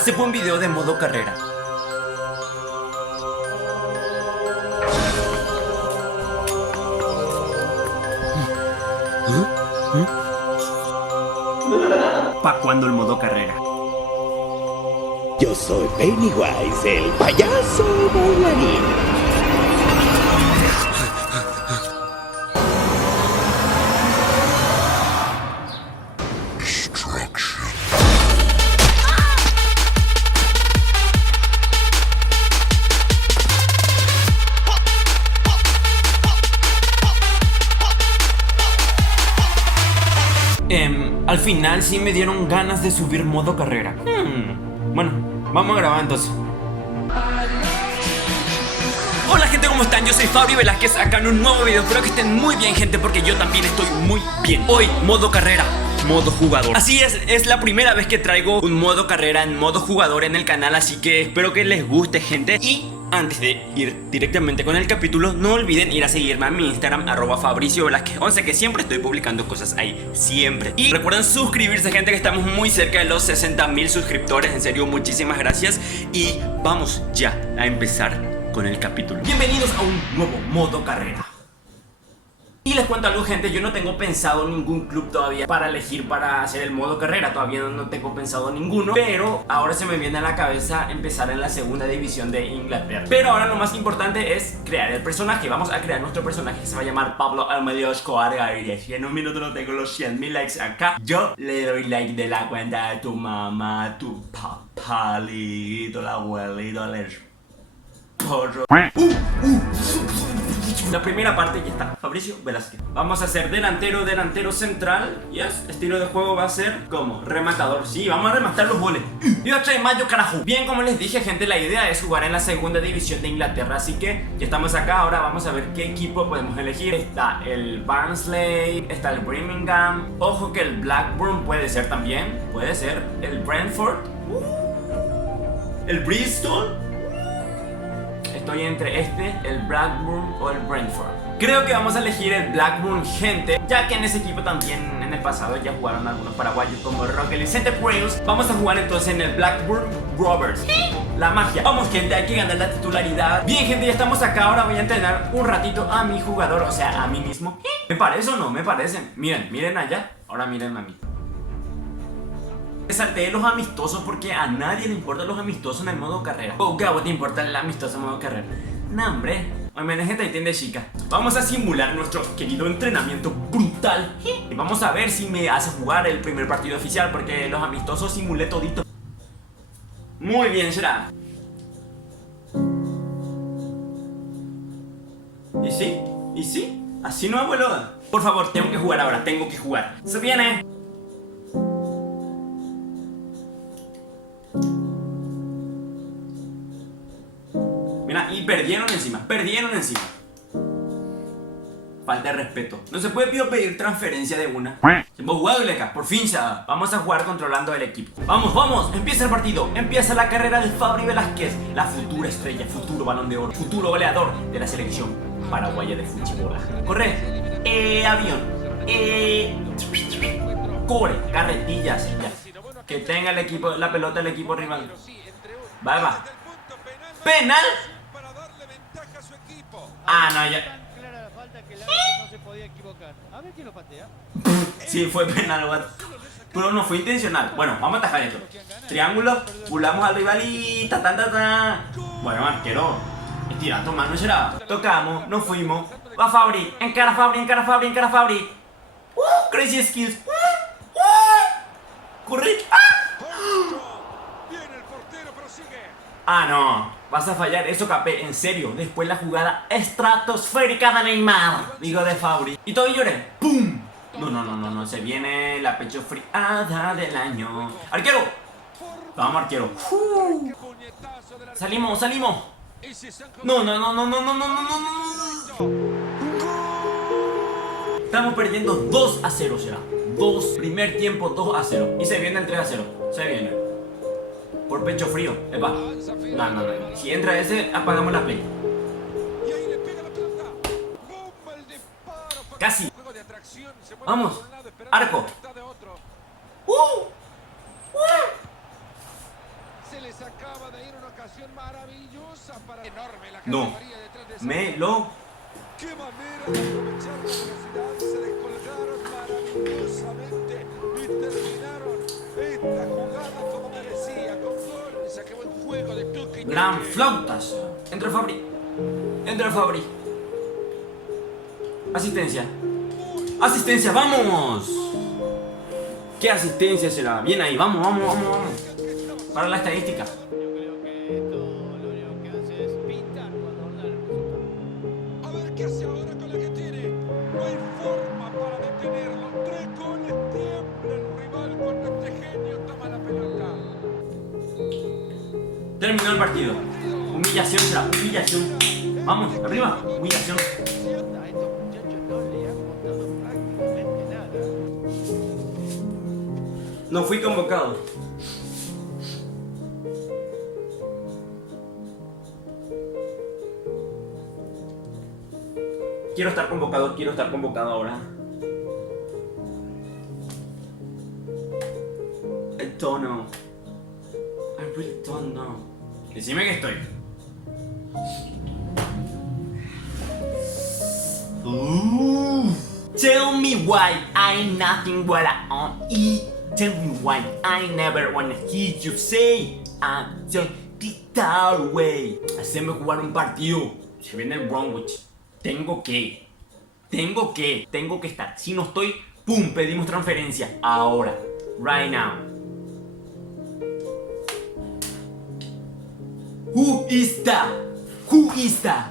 hace buen video de modo carrera. ¿Pa' cuándo el modo carrera? Yo soy Pennywise, el payaso bailarín. Al final sí me dieron ganas de subir modo carrera. Bueno, vamos a grabar entonces. Hola gente, ¿cómo están? Yo soy Fabri Velázquez, acá en un nuevo video. Espero que estén muy bien, gente, porque yo también estoy muy bien. Hoy, modo carrera, modo jugador. Así es la primera vez que traigo un modo carrera en modo jugador en el canal, así que espero que les guste, gente. Y antes de ir directamente con el capítulo, no olviden ir a seguirme a mi Instagram, @FabricioVelázquez11, que siempre estoy publicando cosas ahí, siempre. Y recuerden suscribirse, gente, que estamos muy cerca de los 60.000 suscriptores. En serio, muchísimas gracias. Y vamos ya a empezar con el capítulo. Bienvenidos a un nuevo modo carrera. Y les cuento algo, gente, yo no tengo pensado ningún club todavía para elegir para hacer el modo carrera. Todavía no tengo pensado ninguno, pero ahora se me viene a la cabeza empezar en la segunda división de Inglaterra. Pero ahora lo más importante es crear el personaje. Vamos a crear nuestro personaje, que se va a llamar Pablo Almeida Escobar Gaviria. Y en un minuto no tengo los 100.000 likes acá. Yo le doy like de la cuenta de tu mamá, tu papalito, el abuelito, el esposo. La primera parte ya está, Fabricio Velázquez. Vamos a hacer delantero, delantero central. Yes, estilo de juego va a ser como rematador. Sí, vamos a rematar los goles. Y otra de mayo, carajo. Bien, como les dije, gente, la idea es jugar en la segunda división de Inglaterra. Así que ya estamos acá, ahora vamos a ver qué equipo podemos elegir. Está el Barnsley, está el Birmingham. Ojo que el Blackburn puede ser también. Puede ser el Brentford, el Bristol. Estoy entre el Blackburn o el Brentford. Creo que vamos a elegir el Blackburn, gente, ya que en ese equipo también en el pasado ya jugaron algunos paraguayos como Roque Vicente Preus. Vamos a jugar entonces en el Blackburn Rovers. La magia. Vamos, gente, hay que ganar la titularidad. Bien, gente, ya estamos acá. Ahora voy a entrenar un ratito a mi jugador, o sea, a mí mismo. ¿Me parece o no? Me parecen. Miren allá. Ahora miren a mí. Salté los amistosos porque a nadie le importan los amistosos en el modo carrera. ¿O qué a vos te importa el amistoso en modo carrera? No, hombre. Hoy me gente ahí tiende chica. Vamos a simular nuestro querido entrenamiento brutal. Y vamos a ver si me hace jugar el primer partido oficial, porque los amistosos simulé todito. Muy bien, será. ¿Y sí? ¿Y sí? Así no, abuelo. Por favor, tengo que jugar ahora, tengo que jugar. ¡Se viene! Mira, y perdieron encima. Falta de respeto. No se puede pedir transferencia de una. Hemos jugado, Ileca, por fin ya. Vamos a jugar controlando el equipo. Vamos, empieza el partido. Empieza la carrera de Fabri Velázquez, la futura estrella, futuro balón de oro, futuro goleador de la selección paraguaya de fútbol. Corre, avión, corre, carretillas, ya. Que tenga el equipo, la pelota el equipo rival. Va. ¿Penal? Ah, no, ya. Sí, fue penal, what? Pero no fue intencional. Bueno, vamos a atajar esto. Triángulo, pulamos al rival y Bueno, arquero, estira tu mano, será. Tocamos, nos fuimos. Va Fabri, encara Fabri. Crazy skills. Corre. Ah, no, vas a fallar eso, Capé, en serio. Después la jugada estratosférica de Neymar, digo de Fabri. Y todo lloré, ¡pum! No, se viene la pecho friada del año. ¡Arquero! Vamos, arquero. Salimos. No. Estamos perdiendo 2-0, será. Primer tiempo 2-0. Y se viene el 3-0, se viene. Por pecho frío, epa. No. Si entra ese, apagamos la play. Casi. Vamos. Arco. Se les acaba de ir una ocasión maravillosa para enorme la No. categoría detrás de esa- Melo. ¡Qué manera de aprovechar la velocidad! Se descolgaron maravillosamente y terminaron esta jugada como merecía, con goles. ¡Qué buen juego de toque! Gran flautas. Entra Fabri. Entra Fabri. Asistencia. Asistencia, vamos. ¿Qué asistencia será? Bien ahí, vamos, vamos, vamos, vamos. Para la estadística. Yo creo que esto lo único que hace es pintar cuando da el resultado. A ver qué hace ahora con la que tiene. No hay forma para detenerlo. 3 goles, tiembla el rival cuando este genio toma la pelota. Terminó el partido. Humillación será, humillación. Vamos, arriba, humillación. A estos muchachos no le han contado prácticamente nada. No fui convocado. Quiero estar convocado ahora. I don't know. I really don't know. Decime que estoy. Tell me why I'm nothing what I on eat. Tell me why I never wanna hear you say I'm just that way. Haceme jugar un partido. Se viene el Bromwich. Tengo que estar. Si no estoy, pum, pedimos transferencia. Ahora, right now. Who is that? Who is that?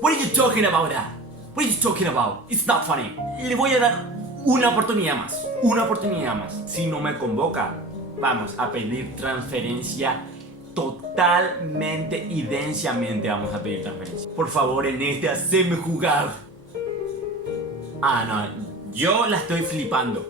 What are you talking about that? What are you talking about? It's not funny. Le voy a dar una oportunidad más. Una oportunidad más. Si no me convoca, vamos a pedir transferencia. Totalmente y densamente vamos a pedir transferencia. Por favor, en este haceme jugar. Ah, no. Yo la estoy flipando.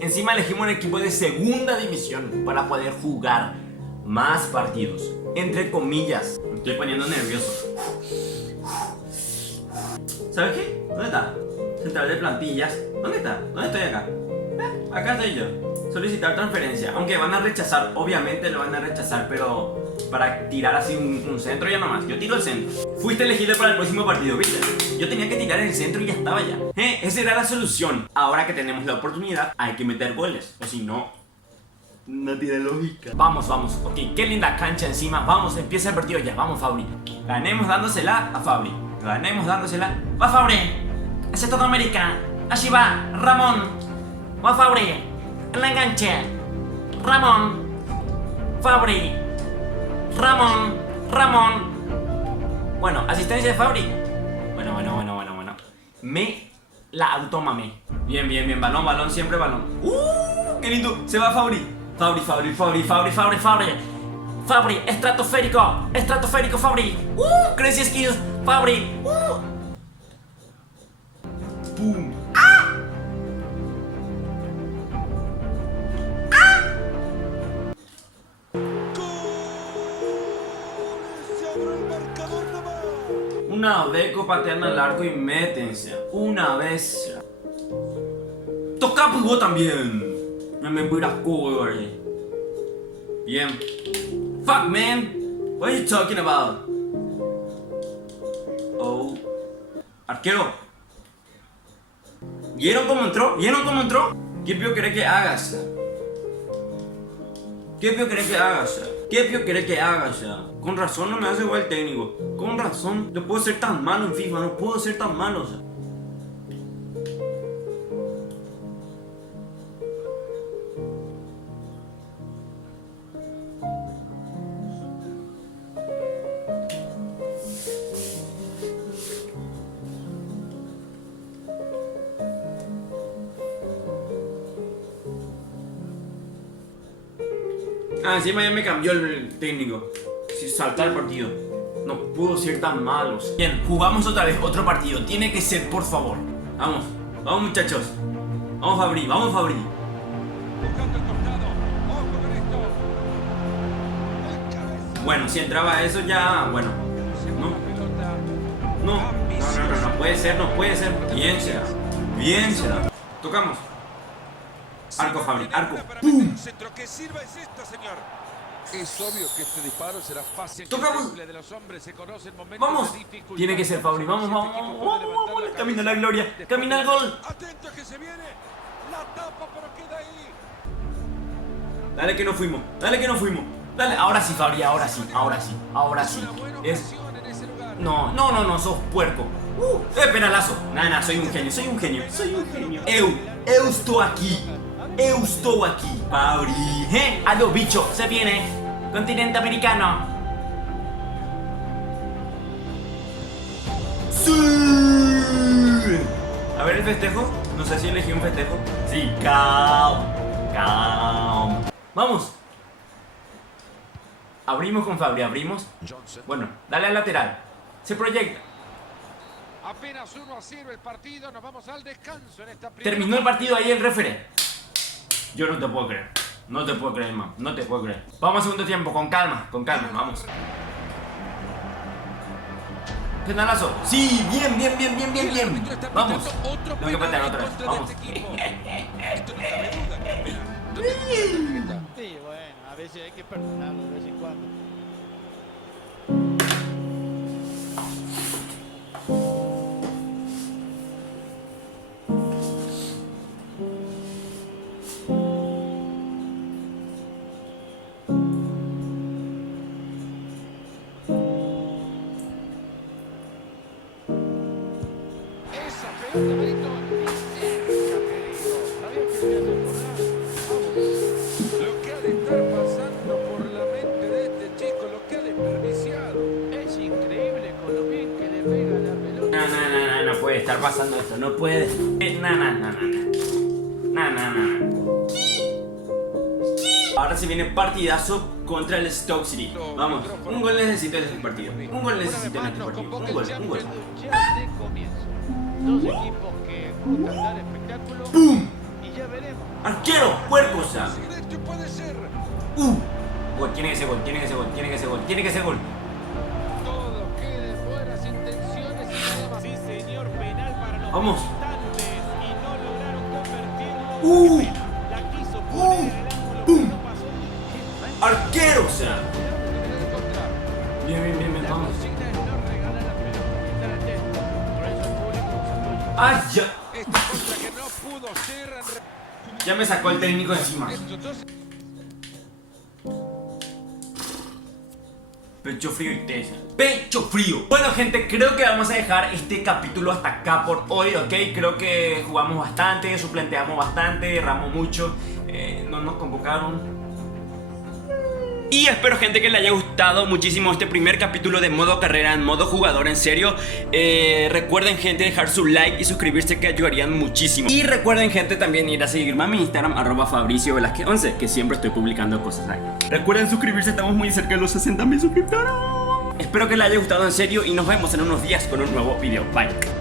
Encima elegimos un equipo de segunda división para poder jugar más partidos. Entre comillas. Me estoy poniendo nervioso. ¿Sabes qué? ¿Dónde está? Central de plantillas. ¿Dónde está? ¿Dónde estoy acá? Acá estoy yo. Solicitar transferencia. Aunque van a rechazar, obviamente lo van a rechazar, pero para tirar así un centro ya nomás. Yo tiro el centro. Fuiste elegido para el próximo partido, ¿viste? Yo tenía que tirar el centro y ya estaba ya. Esa era la solución. Ahora que tenemos la oportunidad, hay que meter goles. O si no, no tiene lógica. Vamos, vamos. Ok, qué linda cancha encima. Vamos, empieza el partido ya. Vamos, Fabri. Ganemos dándosela a Fabri. Ganemos dándosela. Va Fabri. Hacia toda América. Allí va Ramón. Va Fabri. El enganche. Ramón. Fabri. Ramón. Bueno, asistencia de Fabri. Bueno. Me la automamé. Bien. Balón, siempre balón. ¡Qué lindo! Se va Fabri. Fabri, estratosférico Fabri. Crazy skills, Fabri. Boom. Una vez patean al arco y métense. Una vez. Toca pues vos también. No me voy a correr. Bien. Fuck man. What are you talking about? Oh. Arquero. ¿Vieron cómo entró? ¿Qué pio querés que hagas? Con razón no me hace igual el técnico. Con razón. No puedo ser tan malo en FIFA. No puedo ser tan malo. Encima ya me cambió el técnico. Si salta el partido. No puedo ser tan malos. Bien, jugamos otra vez otro partido. Tiene que ser, por favor. Vamos muchachos. Vamos Fabri. Buscando el costado. Ojo con esto. El cabeza. Bueno, si entraba eso ya. Bueno. No puede ser. Bien será. Tocamos. Arco Fabri, arco. ¡Pum! Centro que sirva es esta, señor. Es obvio que este disparo será fácil. Tocamos. De los hombres se conocen momentos Vamos. de dificultad. Tiene que ser Fabri. Vamos, vamos, vamos, vamos, vamos. Camina la gloria. Camina el gol. Atento que se viene. La tapa, pero queda ahí. Dale que no fuimos. Dale que no fuimos. Dale. Ahora sí, Fabri. Ahora sí. Ahora sí. Ahora sí. Una buena Es... ocasión en ese lugar. No, no, no, no. Sos puerco. Penalazo. Nada, soy un genio. Soy un genio. Soy un genio. Eu estou aquí. Eu estou aquí. Fabri. A los bichos. Se viene. Continente americano. ¡Sí! A ver el festejo. No sé si elegí un festejo. Sí, calm. Vamos. Abrimos con Fabri, abrimos. Johnson. Bueno, dale al lateral. Se proyecta. Apenas 1-0 el partido, nos vamos al descanso en esta primera. Terminó el partido ahí el referee. Yo no te puedo creer. No te puedo creer, man. No te puedo creer. Vamos a segundo tiempo, con calma, vamos. Penalazo. Sí, bien. Vamos. Tengo que patear otra vez. Vamos. Sí, bueno, a veces hay que perdonarlo de vez en cuando. Esa pelota, Marito, ni cerca, querido. ¿Sabía que le hace acordar? Lo que ha de estar pasando por la mente de este chico, lo que ha desperdiciado. Es increíble con lo bien que le pega la pelota. No puede estar pasando esto. No puede. No. Ahora se viene partidazo contra el Stoke City. Vamos, un gol necesito en este partido. Un gol necesito en este partido. Un gol. Ya de comienzo. Dos equipos que gustan dar espectáculo. ¡Pum! Y ya veremos. ¡Arquero! ¡Puercosa! Esto puede ser. Gol, tiene que ser gol. Todo quede en buenas intenciones y nada más. Sí, señor, penal para los Vamos. visitantes y no lograron convertirlo. ¡Uh! La quiso poner en el ángulo, pero no pasó. Qué mal. ¡Arquero! O sea. Bien, La vamos. consigna es no regalar la pelota, estar atento. Por eso el público nos apoya. ¡Ay, ya! Esta contra que no pudo ser. Ya me sacó el técnico encima. Entonces, Pecho frío y tesa. Pecho frío. Bueno, gente, creo que vamos a dejar este capítulo hasta acá por hoy, ¿ok? Creo que jugamos bastante, suplenteamos bastante, erramos mucho. No nos convocaron. Y espero, gente, que le haya gustado muchísimo este primer capítulo de modo carrera en modo jugador, en serio. Recuerden, gente, dejar su like y suscribirse, que ayudarían muchísimo. Y recuerden, gente, también ir a seguirme a mi Instagram, @FabricioVelázquez11, que siempre estoy publicando cosas ahí. Recuerden suscribirse, estamos muy cerca de los 60.000 suscriptores. Espero que les haya gustado, en serio, y nos vemos en unos días con un nuevo video. Bye.